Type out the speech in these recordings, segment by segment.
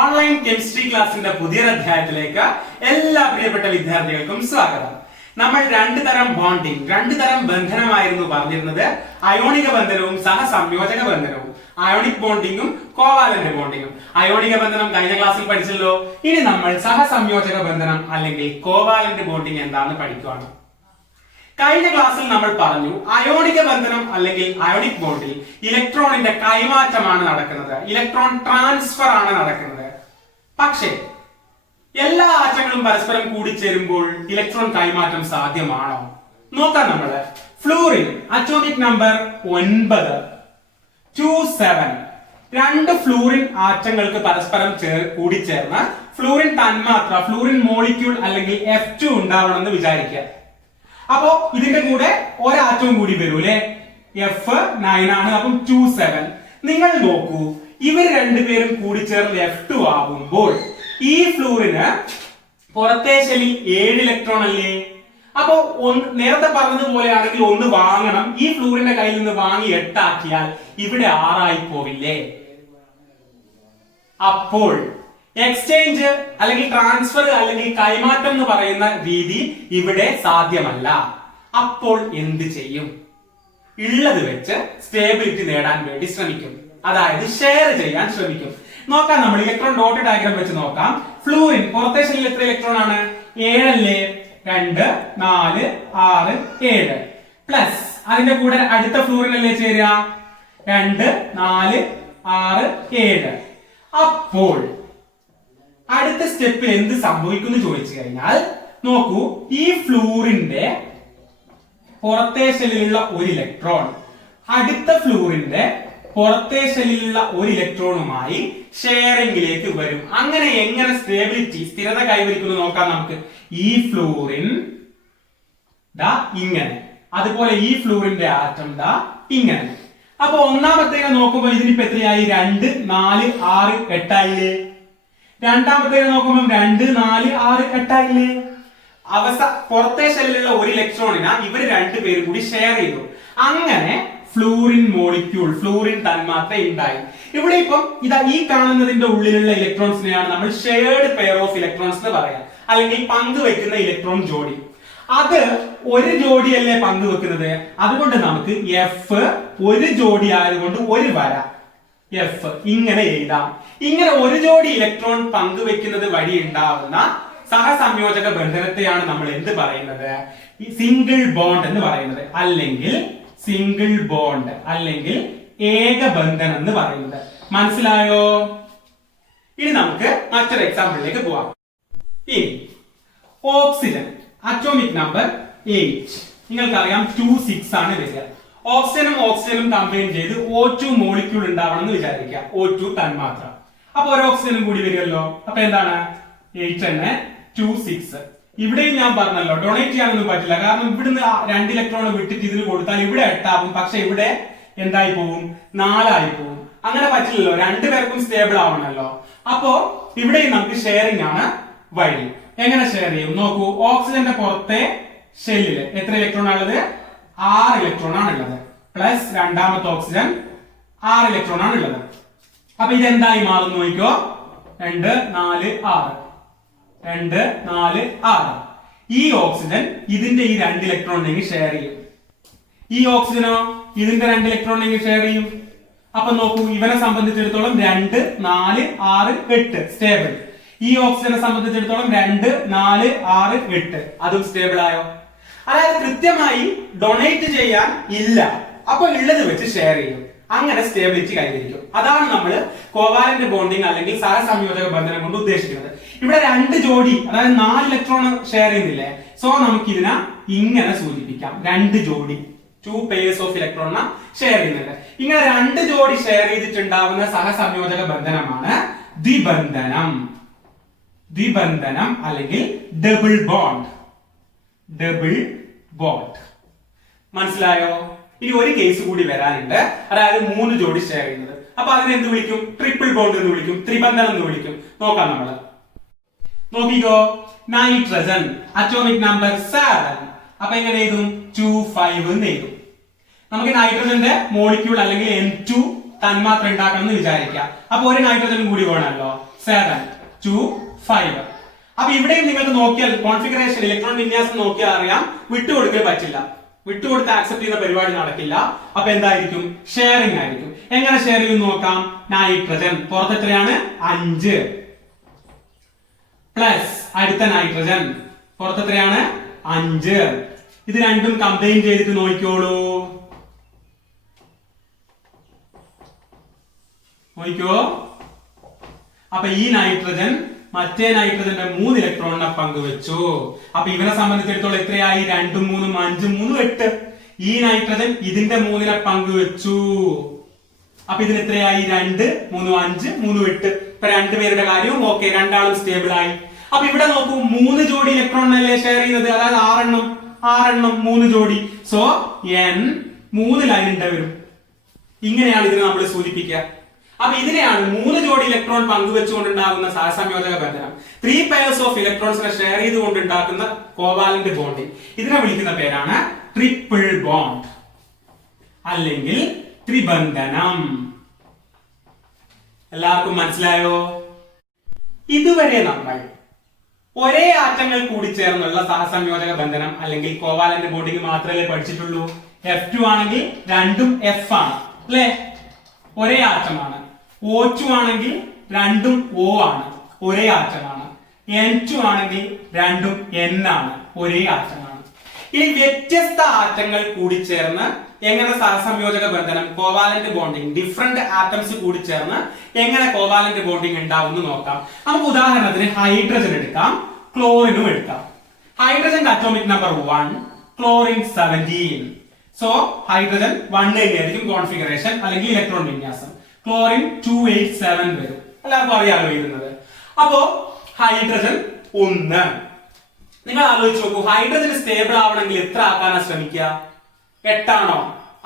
Online chemistry ക്ലാസിന്റെ പുതിയൊരു അധ്യായത്തിലേക്ക് എല്ലാ പ്രിയപ്പെട്ട വിദ്യാർത്ഥികൾക്കും സ്വാഗതം. നമ്മൾ രണ്ടു തരം ബോണ്ടിങ്, രണ്ടു തരം ബന്ധനമായിരുന്നു പറഞ്ഞിരുന്നത്. അയോണിക ബന്ധനവും സഹസംയോജക ബന്ധനവും, അയോണിക് ബോണ്ടിങ്ങും കോവാലന്റ് ബോണ്ടിങ്ങും. അയോണിക ബന്ധനം കഴിഞ്ഞ ക്ലാസ്സിൽ പഠിച്ചല്ലോ. ഇനി നമ്മൾ സഹസംയോജക ബന്ധനം അല്ലെങ്കിൽ കോവാലന്റ് ബോണ്ടിങ് എന്താണെന്ന് പഠിക്കുകയാണ്. കഴിഞ്ഞ ക്ലാസ്സിൽ നമ്മൾ പറഞ്ഞു അയോണിക ബന്ധനം അല്ലെങ്കിൽ അയോണിക് ബോണ്ടിൽ ഇലക്ട്രോണിന്റെ കൈമാറ്റമാണ് നടക്കുന്നത്, ഇലക്ട്രോൺ ട്രാൻസ്ഫർ ആണ് നടക്കുന്നത്. പക്ഷേ എല്ലാ ആറ്റങ്ങളും പരസ്പരം കൂടിച്ചേരുമ്പോൾ ഇലക്ട്രോൺ കൈമാറ്റം സാധ്യമാണോ? നോക്കാം. നമ്മള് ഫ്ലൂറിൻ അറ്റോമിക് നമ്പർ 9 27 രണ്ട് ഫ്ലൂറിൻ ആറ്റങ്ങൾക്ക് പരസ്പരം കൂടിച്ചേർന്ന് ഫ്ലൂറിൻ തന്മാത്ര, ഫ്ലൂറിൻ മോളിക്യൂൾ അല്ലെങ്കിൽ F2 ഉണ്ടാവണമെന്ന് വിചാരിക്കുക. അപ്പോ ഇതിന്റെ കൂടെ ഒരാറ്റവും കൂടി വരൂ അല്ലെ, F9 ആണ്. അപ്പം 27. നിങ്ങൾ നോക്കൂ, ഇവർ രണ്ടുപേരും കൂടിച്ചേർന്ന് F2 ആകുമ്പോൾ ഈ ഫ്ലൂറിന് പുറത്തെ ഷെല്ലിൽ 7 ഇലക്ട്രോൺ അല്ലേ? അപ്പോ നേരത്തെ പറഞ്ഞതുപോലെ ആണെങ്കിൽ ഒന്ന് വാങ്ങണം. ഈ ഫ്ലൂറിന്റെ കയ്യിൽ നിന്ന് വാങ്ങി 8 ആക്കിയാൽ ഇവിടെ 6 ആയി പോവില്ലേ? അപ്പോൾ എക്സ്ചേഞ്ച് അല്ലെങ്കിൽ ട്രാൻസ്ഫർ അല്ലെങ്കിൽ കൈമാറ്റം എന്ന് പറയുന്ന രീതി ഇവിടെ സാധ്യമല്ല. അപ്പോൾ എന്ത് ചെയ്യും? ഉള്ളത് വെച്ച് സ്റ്റേബിലിറ്റി നേടാൻ വേണ്ടി ശ്രമിക്കും, അതായത് ഷെയർ ചെയ്യാൻ ശ്രമിക്കും. നോക്കാം, നമ്മൾ ഇലക്ട്രോൺ ഡോട്ട് ഡയഗ്രാം വെച്ച് നോക്കാം. ഫ്ലൂറിൻ പുറത്തെ ഷെല്ലിൽ എത്ര ഇലക്ട്രോൺ ആണ്? 7 അല്ലേ? 2 4 6 7 പ്ലസ് അതിന്റെ കൂടെ അടുത്ത ഫ്ലൂറിൻ അല്ലേ ചേരുക? 2 4 6 7. അപ്പോൾ അടുത്ത സ്റ്റെപ്പിൽ എന്ത് സംഭവിക്കുന്നു ചോദിച്ചു കഴിഞ്ഞാൽ, നോക്കൂ, ഈ ഫ്ലൂറിന്റെ പുറത്തെ ഷെല്ലിലുള്ള ഒരു ഇലക്ട്രോൺ അടുത്ത ഫ്ലൂറിന്റെ പുറത്തെ ഷെല്ലിലുള്ള ഒരു ഇലക്ട്രോണുമായി ഷെയറിംഗിലേക്ക് വരും. അങ്ങനെ എങ്ങനെ സ്റ്റേബിലിറ്റി, സ്ഥിരത കൈവരിക്കുന്നു നോക്കാം നമുക്ക്. ഈ ഫ്ലൂറിൻ ദാ ഇങ്ങനെ, അതുപോലെ ഈ ഫ്ലൂറിന്റെ ആറ്റം ദാ ഇങ്ങനെ. അപ്പൊ ഒന്നാമത്തേക്ക് നോക്കുമ്പോൾ ഇതിനിപ്പോ എത്രയായി? 2 4 6 8 ആയില്ലേ? രണ്ടാമത്തേക്ക് നോക്കുമ്പോൾ 2 4 6 8 ആയില്ലേ? പുറത്തെ ഷെല്ലിലുള്ള ഒരു ഇലക്ട്രോണിനെ ഇവർ രണ്ടുപേരും കൂടി ഷെയർ ചെയ്തു. അങ്ങനെ ഫ്ലൂറിൻ മോളിക്യൂൾ, ഫ്ലൂറിൻ തന്മാത്ര ഉണ്ടായി. ഇവിടെ ഇപ്പം ഇതാ ഈ കാണുന്നതിന്റെ ഉള്ളിലുള്ള ഇലക്ട്രോൺസിനെയാണ് നമ്മൾ ഷെയർഡ് പെയർ ഓഫ് ഇലക്ട്രോൺസ് എന്ന് പറയാം, അല്ലെങ്കിൽ പങ്കുവെക്കുന്ന ഇലക്ട്രോൺ ജോഡി. അത് ഒരു ജോഡിയല്ലേ പങ്കുവെക്കുന്നത്. അതുകൊണ്ട് നമുക്ക് F ഒരു ജോഡി ആയതുകൊണ്ട് ഒരു വര F ഇങ്ങനെ എഴുതാം. ഇങ്ങനെ ഒരു ജോഡി ഇലക്ട്രോൺ പങ്കുവെക്കുന്നത് വഴി ഉണ്ടാവുന്ന സഹസംയോജക ബന്ധനത്തെയാണ് നമ്മൾ എന്ത് പറയുന്നത്? സിംഗിൾ ബോണ്ട് എന്ന് പറയുന്നത്, അല്ലെങ്കിൽ സിംഗിൾ ബോണ്ട് അല്ലെങ്കിൽ ഏകബന്ധനം എന്ന് പറയുന്നത്. മനസ്സിലായോ? ഇനി നമുക്ക് മറ്റൊരു എക്സാമ്പിളിലേക്ക് പോവാം. ഇനി ഓക്സിജൻ അറ്റോമിക് നമ്പർ 8 നിങ്ങൾക്കറിയാം 26 ആണ് വരിക. ഓക്സിജനും കമ്പൈൻ ചെയ്ത് O2 മോളിക്യൂൾ ഉണ്ടാവണം എന്ന് വിചാരിക്കുക, O2 തന്മാത്ര. അപ്പൊ ഒരു ഓക്സിജനും കൂടി വരുമല്ലോ. അപ്പൊ എന്താണ്? 8 26. ഇവിടെയും ഞാൻ പറഞ്ഞല്ലോ ഡൊണേറ്റ് ചെയ്യാനൊന്നും പറ്റില്ല, കാരണം ഇവിടുന്ന് 2 ഇലക്ട്രോൺ വിട്ടിട്ട് ഇതിന് കൊടുത്താൽ ഇവിടെ 8 ആവും, പക്ഷെ ഇവിടെ എന്തായി പോവും? 4 ആയി പോവും. അങ്ങനെ പറ്റില്ലല്ലോ, രണ്ടുപേർക്കും സ്റ്റേബിൾ ആവണല്ലോ. അപ്പോ ഇവിടെയും നമുക്ക് ഷെയറിംഗ് ആണ് വഴി. എങ്ങനെ ഷെയർ ചെയ്യും നോക്കൂ. ഓക്സിജന്റെ പുറത്തെ ഷെല്ലില് എത്ര ഇലക്ട്രോൺ ആണുള്ളത്? 6 ഇലക്ട്രോൺ ആണുള്ളത്. പ്ലസ് രണ്ടാമത്തെ ഓക്സിജൻ 6 ഇലക്ട്രോൺ ആണുള്ളത്. അപ്പൊ ഇതെന്തായി മാറുന്നു നോക്കിക്കോ. 2 4 6 2 4 6. ഈ ഓക്സിജൻ ഇതിന്റെ ഈ 2 ഇലക്ട്രോണിനെങ്കിൽ ഷെയർ ചെയ്യും. ഈ ഓക്സിജനോ ഇതിന്റെ 2 ഇലക്ട്രോണിനെങ്കിൽ ഷെയർ ചെയ്യും. അപ്പൊ നോക്കൂ, ഇവനെ സംബന്ധിച്ചിടത്തോളം 2 4 6 8 സ്റ്റേബിൾ. ഈ ഓക്സിജനെ സംബന്ധിച്ചിടത്തോളം 2 4 6 8 അതും സ്റ്റേബിൾ ആയോ? അതായത് കൃത്യമായി ഡൊണേറ്റ് ചെയ്യാൻ ഇല്ല, അപ്പൊ ഉള്ളത് വെച്ച് ഷെയർ ചെയ്യും. അങ്ങനെ സ്റ്റേബിലിറ്റി കൈവരിക്കും. അതാണ് നമ്മൾ കോവാലന്റ് ബോണ്ടിങ് അല്ലെങ്കിൽ സഹസംയോജക ബന്ധനം കൊണ്ട് ഉദ്ദേശിക്കുന്നത്. ഇവിടെ 2 ജോഡി, അതായത് 4 ഇലക്ട്രോൺ ഷെയർ ചെയ്യുന്നില്ലേ? സോ നമുക്ക് ഇതിനെ ഇങ്ങനെ സൂചിപ്പിക്കാം, 2 ജോഡി, 2 pairs ഓഫ് ഇലക്ട്രോൺ ഷെയർ ചെയ്യുന്നുണ്ട്. ഇങ്ങനെ 2 ജോഡി ഷെയർ ചെയ്തിട്ടുണ്ടാവുന്ന സഹസംയോജക ബന്ധനമാണ് ദ്വിബന്ധനം. ദ്വിബന്ധനം അല്ലെങ്കിൽ ഡബിൾ ബോണ്ട്. ഡബിൾ ബോണ്ട് മനസ്സിലായോ? ഇനി ഒരു കേസ് കൂടി വരാനുണ്ട്, അതായത് 3 ജോഡി ഷെയർ ചെയ്യുന്നത്. അപ്പൊ അതിനെ എന്ത് വിളിക്കും? ട്രിപ്പിൾ ബോണ്ട് എന്ന് വിളിക്കും, ത്രിബന്ധനം എന്ന് വിളിക്കും. നോക്കാം നമ്മള്. നോക്കിക്കോ, നൈട്രജൻ അറ്റോമിക് നമ്പർ 7. അപ്പൊ എങ്ങനെ എഴുതും? 2 5 എന്ന് എഴുതും. നമുക്ക് നൈട്രജന്റെ മോളിക്യൂൾ അല്ലെങ്കിൽ N2 തന്മാത്ര ഉണ്ടാക്കണം എന്ന് വിചാരിക്കാം. അപ്പൊ ഒരു നൈട്രജൻ കൂടി വേണമല്ലോ. 7 2 5. അപ്പൊ ഇവിടെയും നിങ്ങൾക്ക് നോക്കിയാൽ കോൺഫിഗറേഷൻ ഇലക്ട്രോൺ വിന്യാസം നോക്കിയാൽ അറിയാം വിട്ടുകൊടുക്കൽ പറ്റില്ല, വിട്ടുകൊടുത്ത് ആക്സെപ്റ്റ് ചെയ്യുന്ന പരിപാടി നടക്കില്ല. അപ്പൊ എന്തായിരിക്കും? ഷെയറിംഗ് ആയിരിക്കും. എങ്ങനെ ഷെയർ ചെയ്യും നോക്കാം. നൈട്രജൻ പുറത്ത് എത്രയാണ്? 5 പ്ലസ് അടുത്ത നൈട്രജൻ പുറത്ത് എത്രയാണ്? 5. ഇത് രണ്ടും കമ്പൈൻ ചെയ്തിട്ട് നോക്കിക്കോളൂ. നോക്കിക്കോ. അപ്പൊ ഈ നൈട്രജൻ മറ്റേ നൈട്രജന്റെ 3 ഇലക്ട്രോണിനെ പങ്കുവെച്ചു. അപ്പൊ ഇവനെ സംബന്ധിച്ചിടത്തോളം എത്രയായി? 2 3 5 3 8. ഈ നൈട്രജൻ ഇതിന്റെ 3നെ പങ്കുവെച്ചു. അപ്പൊ ഇതിന് എത്രയായി? 2 3 5 3 8. ഇപ്പൊ രണ്ടുപേരുടെ കാര്യവും ഓക്കെ, രണ്ടാളും സ്റ്റേബിൾ ആയി. അപ്പൊ ഇവിടെ നോക്കൂ, 3 ജോഡി ഇലക്ട്രോണിനല്ലേ ഷെയർ ചെയ്യുന്നത്, അതായത് 6 എണ്ണം 3 ജോഡി. സോ n 3 ലൈൻ ഉണ്ടാവും. ഇങ്ങനെയാണ് ഇതിനെ നമ്മൾ സൂചിപ്പിക്കുക. അപ്പൊ ഇതിനെയാണ് 3 ജോഡി ഇലക്ട്രോൺ പങ്കുവെച്ചുകൊണ്ടുണ്ടാകുന്ന സഹസംയോജക ബന്ധനം, 3 pairs ഓഫ് ഇലക്ട്രോൺസിനെ ഷെയർ ചെയ്തുകൊണ്ടുണ്ടാക്കുന്ന കോവാലന്റ് ബോണ്ടിങ്. ഇതിനെ വിളിക്കുന്ന പേരാണ് ട്രിപ്പിൾ ബോണ്ട് അല്ലെങ്കിൽ ത്രിബന്ധനം. എല്ലാവർക്കും മനസ്സിലായോ? ഇതുവരെ നമ്മൾ ഒരേ ആറ്റങ്ങൾ കൂടി ചേർന്നുള്ള സഹസംയോജക ബന്ധനം അല്ലെങ്കിൽ കോവാലന്റ് ബോണ്ടിങ് മാത്രമേ പഠിച്ചിട്ടുള്ളൂ. F2 ആണെങ്കിൽ രണ്ടും F ആണ് അല്ലെ, ഒരേ ആറ്റമാണ്. O2 ആണെങ്കിൽ രണ്ടും O ആണ്, ഒരേ ആറ്റമാണ്. N2 ആണെങ്കിൽ രണ്ടും N ആണ്, ഒരേ ആറ്റമാണ്. ഇനി വ്യത്യസ്ത ആറ്റങ്ങൾ കൂടി ചേർന്ന് എങ്ങനെ സഹസംയോജക ബന്ധനം കോവാലന്റ് ബോണ്ടിങ്, ഡിഫറെന്റ് ആറ്റംസ് കൂടി ചേർന്ന് എങ്ങനെ കോവാലന്റ് ബോണ്ടിങ് ഉണ്ടാവും നോക്കാം. നമുക്ക് ഉദാഹരണത്തിന് ഹൈഡ്രജൻ എടുക്കാം, ക്ലോറിനും എടുക്കാം. ഹൈഡ്രജന്റെ atomic number 1, chlorine 17. So hydrogen 1 ആയിരിക്കും കോൺഫിഗറേഷൻ അല്ലെങ്കിൽ ഇലക്ട്രോൺ വിന്യാസം. ക്ലോറിൻ 287 വരും. എല്ലാവർക്കും അറിയാമല്ലോ എഴുതുന്നത്. അപ്പോ ഹൈഡ്രജൻ 1. നിങ്ങൾ ആലോചിച്ച് നോക്കൂ, ഹൈഡ്രജൻ സ്റ്റേബിൾ ആവണമെങ്കിൽ എത്ര ആക്കാനാ ശ്രമിക്കുക? 8 ആണോ?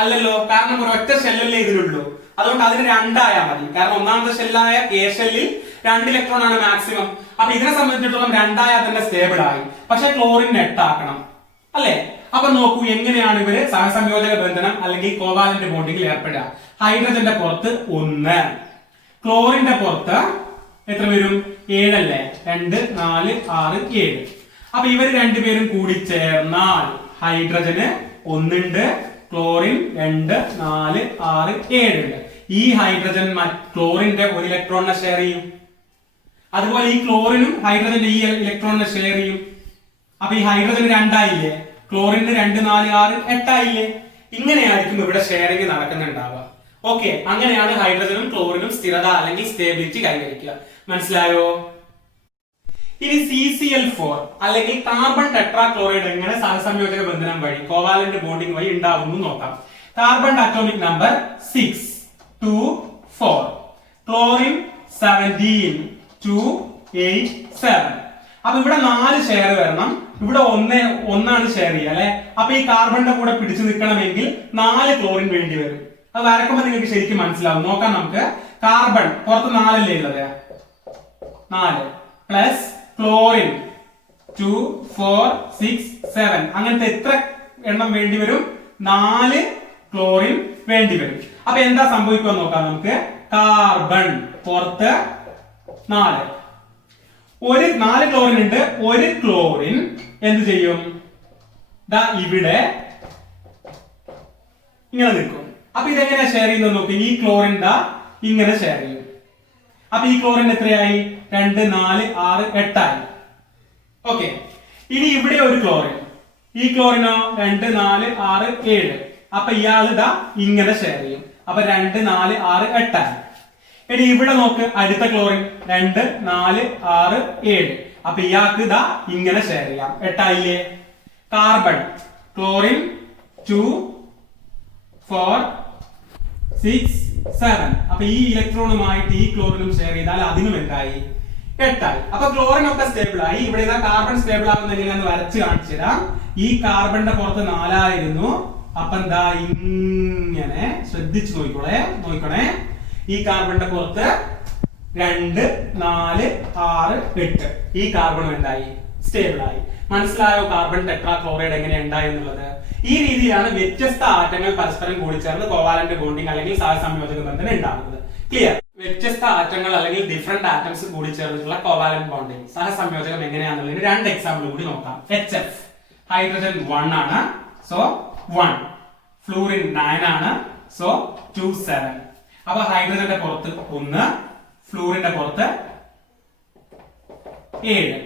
അല്ലല്ലോ, കാരണം ഒരൊറ്റ ഷെല്ലല്ലേ ഇതിലുള്ളൂ. അതുകൊണ്ട് അതിന് 2 ആയാൽ മതി. കാരണം ഒന്നാമത്തെ ഷെല്ലായ കെ ഷെല്ലിൽ 2 ഇലക്ട്രോൺ ആണ് മാക്സിമം. അപ്പൊ ഇതിനെ സംബന്ധിച്ചിടത്തോളം 2 ആയാൽ തന്നെ സ്റ്റേബിൾ ആയി. പക്ഷെ ക്ലോറിൻ 8 ആക്കണം അല്ലെ? അപ്പൊ നോക്കൂ, എങ്ങനെയാണ് ഇവര് സഹസംയോജക ബന്ധനം അല്ലെങ്കിൽ കോവാലന്റ് ബോണ്ടിങ്ങിൽ ഏർപ്പെടുക. ഹൈഡ്രജന്റെ പുറത്ത് 1, ക്ലോറിന്റെ പുറത്ത് എത്ര വരും? 7 അല്ലേ? 2 4 6 7. അപ്പൊ ഇവര് രണ്ടുപേരും കൂടി ചേർന്നാൽ ഹൈഡ്രജന് 1 ഉണ്ട്, ക്ലോറിൻ 2 4 6 7 ഉണ്ട്. ഈ ഹൈഡ്രജൻ ക്ലോറിന്റെ 1 ഇലക്ട്രോണിനെ ഷെയർ ചെയ്യും. അതുപോലെ ഈ ക്ലോറിനും ഹൈഡ്രജന്റെ ഈ ഇലക്ട്രോണിനെ ഷെയർ ചെയ്യും. അപ്പൊ ഈ ഹൈഡ്രജന് 2 ആയില്ലേ, ക്ലോറിന് 2 4 6 8 ആയില്ലേ? ഇങ്ങനെയായിരിക്കും ഇവിടെ ഷെയറിംഗ് നടക്കുന്നുണ്ടാവുക. ഓക്കെ, അങ്ങനെയാണ് ഹൈഡ്രജനും ക്ലോറിനും സ്ഥിരത അല്ലെങ്കിൽ സ്റ്റേബിലിറ്റി കൈവരിക്കുക. മനസ്സിലായോ? ഇനി CCl4 അല്ലെങ്കിൽ കാർബൺ ടെട്രാക്ലോറൈഡ് എങ്ങനെ സഹസംയോജക ബന്ധനം വഴി കോവാലന്റ് ബോണ്ടിങ് വഴി ഉണ്ടാവുന്നു നോക്കാം. Carbon atomic number 6 2 4, chlorine 17 2 8 7. അപ്പൊ ഇവിടെ 4 ഷെയർ വരണം, ഇവിടെ ഒന്നാണ് ഷെയർ ചെയ്യുക അല്ലെ. അപ്പൊ ഈ കാർബണിന്റെ കൂടെ പിടിച്ചു നിൽക്കണമെങ്കിൽ 4 ക്ലോറിൻ വേണ്ടി വരും. അത് വരക്കുമ്പോ നിങ്ങൾക്ക് ശരിക്കും മനസ്സിലാവും. നോക്കാം നമുക്ക്. കാർബൺ പുറത്ത് 4 അല്ലേ ഉള്ളത്, 4 പ്ലസ് ക്ലോറിൻ 2 4 6 7. അങ്ങനത്തെ എത്ര എണ്ണം വേണ്ടി വരും? 4 ക്ലോറിൻ വേണ്ടി വരും. അപ്പൊ എന്താ സംഭവിക്കുക നോക്കാം നമുക്ക്. കാർബൺ പുറത്ത് 4, 4 ക്ലോറിൻ ഉണ്ട്. 1 ക്ലോറിൻ എന്ത് ചെയ്യും? ദാ ഇവിടെ ഇങ്ങനെ നിൽക്കും. അപ്പൊ ഇതെങ്ങനെ ഷെയർ ചെയ്യുന്നത് നോക്കി. ഈ ക്ലോറിൻ ദാ ഇങ്ങനെ ഷെയർ ചെയ്യും. അപ്പൊ ഈ ക്ലോറിൻ എത്രയായി? 2 4 6 8 ആയി. ഓക്കെ, ഇനി ഇവിടെ ഒരു ക്ലോറിൻ, ഈ ക്ലോറിനോ 2 4 6 7. അപ്പൊ ഇയാൾ ഇതാ ഇങ്ങനെ ഷെയർ ചെയ്യും. അപ്പൊ 2 4 6 8 ആയി. ഇനി ഇവിടെ നോക്ക്, അടുത്ത ക്ലോറിൻ 2 4 6 7. അപ്പൊ ഇയാൾക്ക് ഇതാ ഇങ്ങനെ ഷെയർ ചെയ്യാം. 8 ആയില്ലേ? Carbon chlorine 2 4 6 7. അപ്പൊ ഈ ഇലക്ട്രോണുമായിട്ട് ഈ ക്ലോറിനും ഷെയർ ചെയ്താൽ അതിനും എന്തായി? 8 ആയി. അപ്പൊ ക്ലോറിൻ ഒക്കെ സ്റ്റേബിൾ ആയി. ഇവിടെ ഇതാ കാർബൺ സ്റ്റേബിൾ ആകുന്നെങ്കിൽ വരച്ച് കാണിച്ചു തരാം. ഈ കാർബണിന്റെ പുറത്ത് 4 ആയിരുന്നു. അപ്പൊ എന്താ ഇങ്ങനെ ശ്രദ്ധിച്ചു നോക്കണേ. ഈ കാർബണിന്റെ പുറത്ത് 2 4 6 8. ഈ കാർബൺ എന്തായി? സ്റ്റേബിൾ ആയി. മനസ്സിലായോ കാർബൺ ടെട്രാക്ലോറൈഡ് എങ്ങനെ ഉണ്ടായി എന്നുള്ളത്? ഈ രീതിയിലാണ് വ്യത്യസ്ത ആറ്റങ്ങൾ പരസ്പരം കൂടിച്ചേർന്ന് കോവാലന്റ് ബോണ്ടിങ് അല്ലെങ്കിൽ സഹസംയോജക ബന്ധനം ഉണ്ടാകുന്നത്. ക്ലിയർ? വ്യത്യസ്ത ആറ്റങ്ങൾ അല്ലെങ്കിൽ ഡിഫറെന്റ് ആറ്റംസ് കൂടി ചേർന്നിട്ടുള്ള കോവാലന്റ് ബോണ്ടിങ് സഹസംയോജകം എങ്ങനെയാണെന്നുള്ളതിന് 2 എക്സാമ്പിൾ കൂടി നോക്കാം. HF ഹൈഡ്രജൻ 1 ആണ്, സോ 1. ഫ്ലൂറിൻ 9 ആണ്, സോ 2 7. അപ്പൊ ഹൈഡ്രജന്റെ പുറത്ത് 1, ഫ്ലൂറിന്റെ പുറത്ത് 7.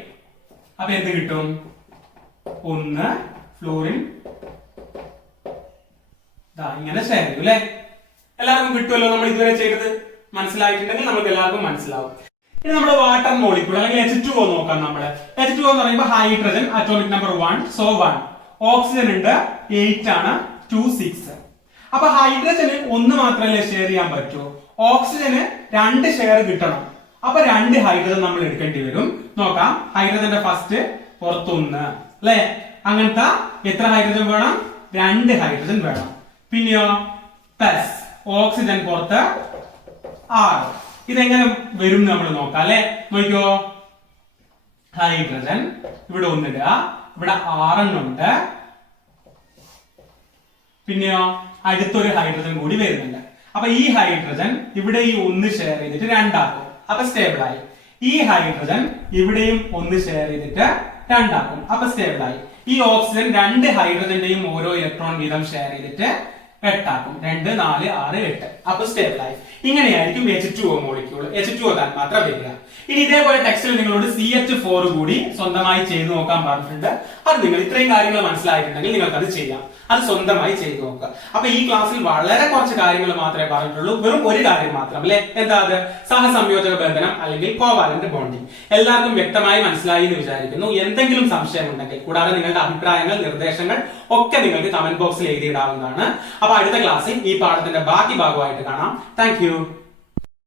അപ്പൊ എന്ത് കിട്ടും? 1 ഫ്ലൂറിൻ ഇങ്ങനെ ഷെയർ ചെയ്യും അല്ലെ? എല്ലാവർക്കും കിട്ടുമല്ലോ. നമ്മൾ ഇതുവരെ ചെയ്തത് മനസ്സിലായിട്ടുണ്ടെങ്കിൽ നമുക്ക് എല്ലാവർക്കും മനസ്സിലാവും. ഇനി നമ്മുടെ വാട്ടർ മോളിക്യൂൾ അല്ലെങ്കിൽ H2O നോക്കാം. നമ്മള് H2O എന്ന് പറയുമ്പോൾ hydrogen atomic number 1, so 1. Oxygen ഉണ്ട് 8 ആണ്, 2 6. അപ്പൊ ഹൈഡ്രജന് 1 മാത്രമല്ലേ ഷെയർ ചെയ്യാൻ പറ്റൂ, ഓക്സിജന് 2 ഷെയർ കിട്ടണം. അപ്പൊ 2 ഹൈഡ്രജൻ നമ്മൾ എടുക്കേണ്ടി വരും. നോക്കാം, ഹൈഡ്രജന്റെ ഫസ്റ്റ് പുറത്ത് 1 അല്ലെ? അങ്ങനത്തെ എത്ര ഹൈഡ്രജൻ വേണം? 2 ഹൈഡ്രജൻ വേണം. പിന്നെയോ പ്ലസ് ഓക്സിജൻ പുറത്ത് 6. ഇതെങ്ങനെ വരും നമ്മൾ നോക്കാം അല്ലെ? നോക്കിക്കോ, ഹൈഡ്രജൻ ഇവിടെ 1 ഇടുക, ഇവിടെ 6 ഉണ്ട്, പിന്നെയോ അടുത്തൊരു ഹൈഡ്രജൻ കൂടി വരുന്നുണ്ട്. അപ്പൊ ഈ ഹൈഡ്രജൻ ഇവിടെ ഈ 1 ഷെയർ ചെയ്തിട്ട് 2 ആക്കും, അപ്പൊ സ്റ്റേബിൾ ആയി. ഈ ഹൈഡ്രജൻ ഇവിടെയും 1 ഷെയർ ചെയ്തിട്ട് 2 ആക്കും, അപ്പൊ സ്റ്റേബിൾ ആയി. ഈ ഓക്സിജൻ 2 ഹൈഡ്രജന്റെയും ഓരോ ഇലക്ട്രോൺ വീതം ഷെയർ ചെയ്തിട്ട് 8 ആക്കും, 2 4 6 8, അപ്പൊ സ്റ്റേബിൾ ആയി. ഇങ്ങനെയായിരിക്കും H2O മോളിക്യൂൾ, H2O തന്മാത്ര വരിക. ഇനി ഇതേപോലെ ടെക്സ്റ്റിൽ നിങ്ങളോട് CH4 കൂടി സ്വന്തമായി ചെയ്തു നോക്കാൻ പറഞ്ഞിട്ടുണ്ട്. അത് നിങ്ങൾ ഇത്രയും കാര്യങ്ങൾ മനസ്സിലായിട്ടുണ്ടെങ്കിൽ നിങ്ങൾക്ക് അത് ചെയ്യാം, അത് സ്വന്തമായി ചെയ്തു നോക്കുക. അപ്പൊ ഈ ക്ലാസ്സിൽ വളരെ കുറച്ച് കാര്യങ്ങൾ മാത്രമേ പറഞ്ഞിട്ടുള്ളൂ, വെറും ഒരു കാര്യം മാത്രം അല്ലെ? എന്താ അത്? സഹസംയോജക ബന്ധനം അല്ലെങ്കിൽ കോവാലന്റ് ബോണ്ടിങ്. എല്ലാവർക്കും വ്യക്തമായി മനസ്സിലായി എന്ന് വിചാരിക്കുന്നു. എന്തെങ്കിലും സംശയം ഉണ്ടെങ്കിൽ കൂടാതെ നിങ്ങളുടെ അഭിപ്രായങ്ങൾ, നിർദ്ദേശങ്ങൾ ഒക്കെ നിങ്ങൾക്ക് കമന്റ് ബോക്സിൽ എഴുതിയിടാവുന്നതാണ്. അപ്പൊ അടുത്ത ക്ലാസ്സിൽ ഈ പാഠത്തിന്റെ ബാക്കി ഭാഗമായിട്ട് കാണാം. താങ്ക്